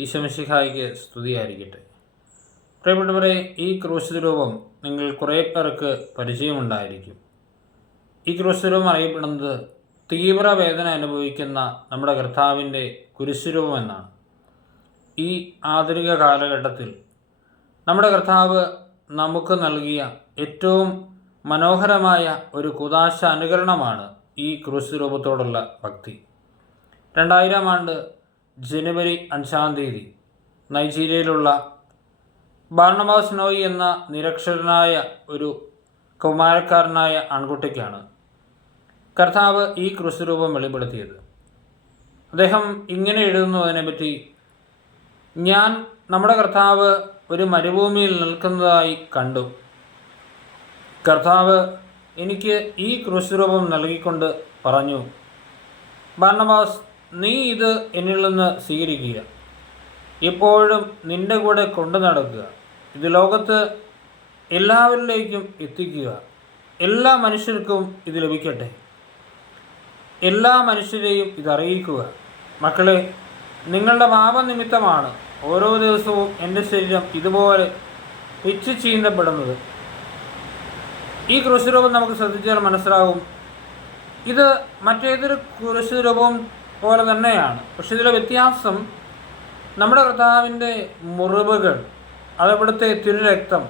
ഈശമിഷിഹായിക്ക് സ്തുതിയായിരിക്കട്ടെ. പ്രിയപ്പെട്ടവരെ ഈ ക്രൂശരൂപം നിങ്ങൾ കുറേ പേർക്ക് പരിചയമുണ്ടായിരിക്കും. ഈ ക്രൂശ് രൂപം അറിയപ്പെടുന്നത് തീവ്രവേദന അനുഭവിക്കുന്ന നമ്മുടെ കർത്താവിന്റെ കുരിശുരൂപം എന്നാണ്. ഈ ആധുനിക കാലഘട്ടത്തിൽ നമ്മുടെ കർത്താവ് നമുക്ക് നൽകിയ ഏറ്റവും മനോഹരമായ ഒരു കുതാശ അനുകരണമാണ് ഈ ക്രൂശ് രൂപത്തോടുള്ള ഭക്തി. രണ്ടായിരം ആണ്ട് ജനുവരി അഞ്ചാം തീയതി. നൈജീരിയയിലുള്ള ബാർണബാസ് നോയി എന്ന നിരക്ഷരനായ ഒരു കുമാരക്കാരനായ ആൺകുട്ടിക്കാണ് കർത്താവ് ഈ ക്രിസ്തുരൂപം വെളിപ്പെടുത്തിയത്. അദ്ദേഹം ഇങ്ങനെ എഴുതുന്നതിനെപ്പറ്റി ഞാൻ നമ്മുടെ കർത്താവ് ഒരു മരുഭൂമിയിൽ നിൽക്കുന്നതായി കണ്ടു. കർത്താവ് എനിക്ക് ഈ ക്രിസ്തുരൂപം നൽകിക്കൊണ്ട് പറഞ്ഞു. ബാർണബാസ് നീ ഇത് എന്നിൽ നിന്ന് സ്വീകരിക്കുക. എപ്പോഴും നിന്റെ കൂടെ കൊണ്ടു നടക്കുക. ഇത് ലോകത്ത് എല്ലാവരിലേക്കും എത്തിക്കുക. എല്ലാ മനുഷ്യർക്കും ഇത് ലഭിക്കട്ടെ. എല്ലാ മനുഷ്യരെയും ഇതറിയിക്കുക മക്കളെ നിങ്ങളുടെ പാപനിമിത്തമാണ് ഓരോ ദിവസവും എന്റെ ശരീരം ഇതുപോലെ പിച്ച് ചീന്തപ്പെടുന്നത്. ഈ കുരിശുരൂപം നമുക്ക് ശ്രദ്ധിച്ചാൽ മനസ്സിലാകും. ഇത് മറ്റേതൊരു കൃഷിരൂപവും പോലെ തന്നെയാണ്. പക്ഷെ ഇതിലെ വ്യത്യാസം നമ്മുടെ കർത്താവിന്റെ മുറിവുകൾ അതവിടുത്തെ തിരുരക്തം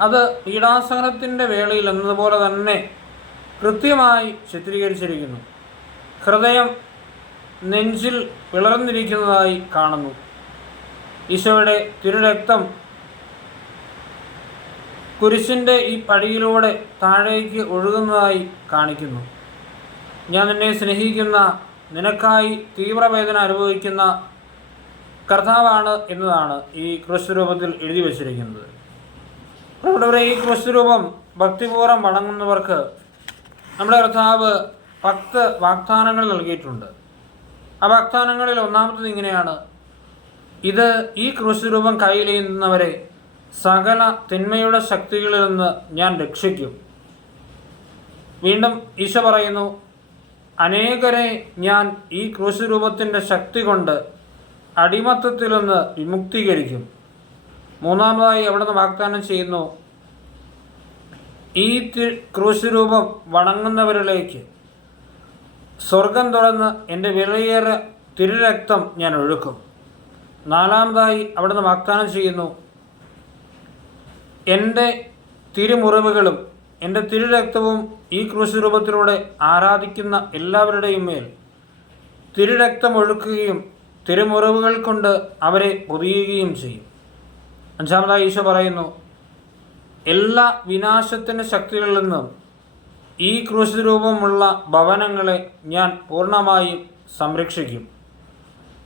അത് പീഡാസഹനത്തിന്റെ വേളയിൽ എന്നതുപോലെ തന്നെ കൃത്യമായി ചിത്രീകരിച്ചിരിക്കുന്നു. ഹൃദയം നെഞ്ചിൽ വിളർന്നിരിക്കുന്നതായി കാണുന്നു. ഈശോയുടെ തിരുരക്തം കുരിശിന്റെ ഈ പടിയിലൂടെ താഴേക്ക് ഒഴുകുന്നതായി കാണിക്കുന്നു. ഞാൻ നിന്നെ സ്നേഹിക്കുന്ന നിനക്കായി തീവ്രവേദന അനുഭവിക്കുന്ന കർത്താവാണ് എന്നതാണ് ഈ ക്രിസ്തുരൂപത്തിൽ എഴുതി വച്ചിരിക്കുന്നത്. നമ്മുടെ ഈ ക്രിസ്തുരൂപം ഭക്തിപൂർവം വണങ്ങുന്നവർക്ക് നമ്മുടെ കർത്താവ് പത്ത് വാഗ്ദാനങ്ങൾ നൽകിയിട്ടുണ്ട്. ആ വാഗ്ദാനങ്ങളിൽ ഒന്നാമത്തത് ഇങ്ങനെയാണ്. ഇത് ഈ ക്രിസ്തുരൂപം കയ്യിലേന്തുന്നവരെ സകല തിന്മയുടെ ശക്തികളിൽ നിന്ന് ഞാൻ രക്ഷിക്കും. വീണ്ടും ഈശോ പറയുന്നു അനേകരെ ഞാൻ ഈ ക്രൂശരൂപത്തിന്റെ ശക്തി കൊണ്ട് അടിമത്തത്തിൽ നിന്ന് വിമുക്തീകരിക്കും. മൂന്നാമതായി അവിടുന്ന് വാഗ്ദാനം ചെയ്യുന്നു ഈ ക്രൂശരൂപം വണങ്ങുന്നവരിലേക്ക് സ്വർഗം തുറന്ന് എന്റെ വിലയേറെ തിരുരക്തം ഞാൻ ഒഴുക്കും. നാലാമതായി അവിടുന്ന് വാഗ്ദാനം ചെയ്യുന്നു എന്റെ തിരുമുറിവുകളും എന്റെ തിരുരക്തവും ഈ ക്രൂശ് രൂപത്തിലൂടെ ആരാധിക്കുന്ന എല്ലാവരുടെയും മേൽ തിരുരക്തം ഒഴുക്കുകയും തിരുമുറിവുകൾ കൊണ്ട് അവരെ പൊതിയുകയും ചെയ്യും. അഞ്ചാമതായി ഈശോ പറയുന്നു എല്ലാ വിനാശത്തിന്റെ ശക്തികളിൽ നിന്നും ഈ ക്രൂശ് രൂപമുള്ള ഭവനങ്ങളെ ഞാൻ പൂർണമായും സംരക്ഷിക്കും.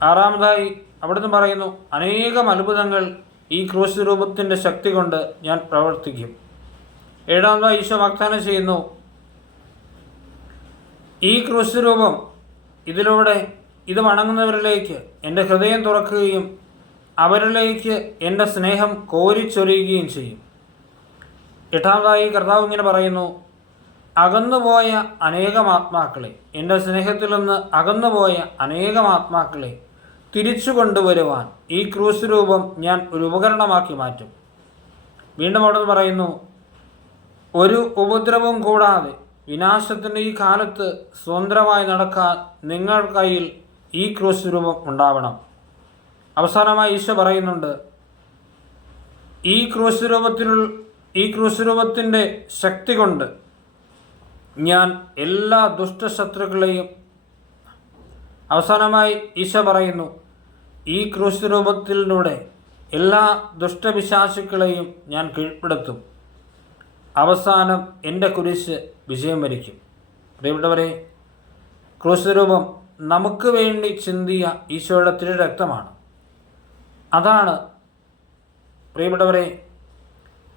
ആറാമതായി അവിടുന്ന് പറയുന്നു അനേകം അത്ഭുതങ്ങൾ ഈ ക്രൂശ് രൂപത്തിന്റെ ശക്തി കൊണ്ട് ഞാൻ പ്രവർത്തിക്കും. ഏഴാമതായി ഈശോ വാഗ്ദാനം ചെയ്യുന്നു. ഈ ക്രൂശ് രൂപം ഇതിലൂടെ ഇത് വണങ്ങുന്നവരിലേക്ക് എന്റെ ഹൃദയം തുറക്കുകയും അവരിലേക്ക് എന്റെ സ്നേഹം കോരിച്ചൊരിയുകയും ചെയ്യും. എട്ടാമതായി കർത്താവ് ഇങ്ങനെ പറയുന്നു അകന്നുപോയ അനേകം ആത്മാക്കളെ എന്റെ സ്നേഹത്തിൽ നിന്ന് അകന്നുപോയ അനേകം ആത്മാക്കളെ തിരിച്ചു കൊണ്ടുവരുവാൻ ഈ ക്രൂസ് രൂപം ഞാൻ ഒരു ഉപകരണമാക്കി മാറ്റും. വീണ്ടും അവിടെ പറയുന്നു ഒരു ഉപദ്രവം കൂടാതെ വിനാശത്തിന്റെ ഈ കാലത്ത് സ്വതന്ത്രമായി നടക്കാൻ നിങ്ങൾ കയ്യിൽ ഈ ക്രൂശ് രൂപം ഉണ്ടാവണം. അവസാനമായി ഈശോ പറയുന്നുണ്ട് ഈ ക്രൂശ് രൂപത്തിൽ ഈ ക്രൂശ് രൂപത്തിന്റെ ശക്തി കൊണ്ട് ഞാൻ എല്ലാ ദുഷ്ടശത്രുക്കളെയും അവസാനമായി ഈശ പറയുന്നു ഈ ക്രൂശ് രൂപത്തിലൂടെ എല്ലാ ദുഷ്ടപിശാചുക്കളെയും ഞാൻ കീഴ്പ്പെടുത്തും. അവസാനം എന്റെ കുരിശ് വിജയം വരിക്കും. പ്രിയപ്പെട്ടവരെ ക്രൂശരൂപം നമുക്ക് വേണ്ടി ചിന്തിയ ഈശോയുടെ തിരു രക്തമാണ് അതാണ് പ്രിയപ്പെട്ടവരെ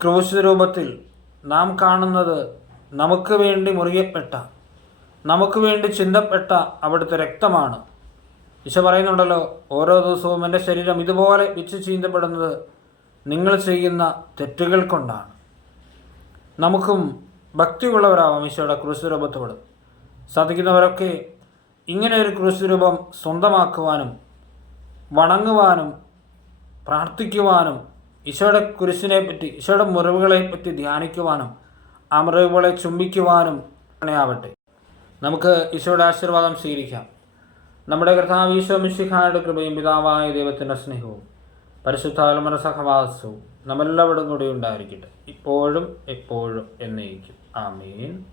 ക്രൂശ് രൂപത്തിൽ നാം കാണുന്നത് നമുക്ക് വേണ്ടി മുറിയപ്പെട്ട നമുക്ക് വേണ്ടി ചിന്തപ്പെട്ട അവിടുത്തെ രക്തമാണ്. ഈശോ പറയുന്നുണ്ടല്ലോ ഓരോ ദിവസവും എന്റെ ശരീരം ഇതുപോലെ വിച്ച് ചീന്തപ്പെടുന്നത് നിങ്ങൾ ചെയ്യുന്ന തെറ്റുകൾ കൊണ്ടാണ്. നമുക്കും ഭക്തിയുള്ളവരാവാം ഈശോയുടെ ക്രൂശ് രൂപത്തോട് സാധിക്കുന്നവരൊക്കെ ഇങ്ങനെ ഒരു ക്രൂശ് രൂപം സ്വന്തമാക്കുവാനും വണങ്ങുവാനും പ്രാർത്ഥിക്കുവാനും ഈശോയുടെ കുരിശിനെ പറ്റി ഈശോയുടെ മുറിവുകളെ പറ്റി ധ്യാനിക്കുവാനും ആ മുറിവുകളെ ചുംബിക്കുവാനും ആവട്ടെ. നമുക്ക് ഈശോയുടെ ആശീർവാദം സ്വീകരിക്കാം. നമ്മുടെ കർത്താവ് ഈശോ മിശിഖായുടെ കൃപയും പിതാവായ ദൈവത്തിന്റെ സ്നേഹവും പരിശുദ്ധാത്മന സഹവാസവും നമ്മെല്ലാവരും കൂടെ ഉണ്ടായിരിക്കട്ടെ. ഇപ്പോഴും എപ്പോഴും എന്നേക്കും. ആമീൻ.